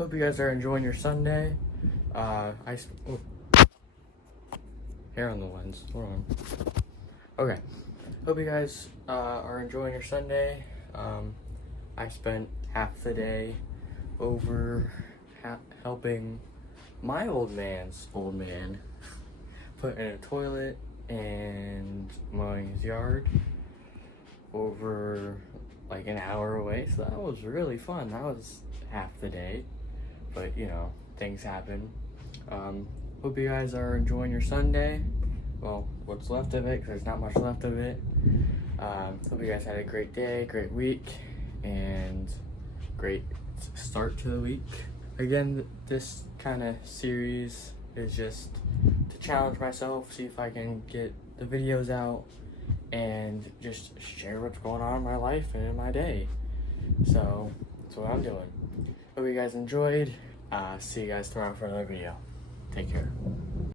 Hope you guys are enjoying your Sunday. Hair on the lens. Hold on. Okay. Hope you guys are enjoying your Sunday. I spent half the day over helping my old man put in a toilet and mowing his yard over like an hour away. So that was really fun. That was half the day, but you know, things happen. Hope you guys are enjoying your Sunday. Well, what's left of it, because there's not much left of it. Hope you guys had a great day, great week, and great start to the week. Again, this kind of series is just to challenge myself, see if I can get the videos out and just share what's going on in my life and in my day. So that's what I'm doing. Hope you guys enjoyed. See you guys tomorrow for another video. Take care.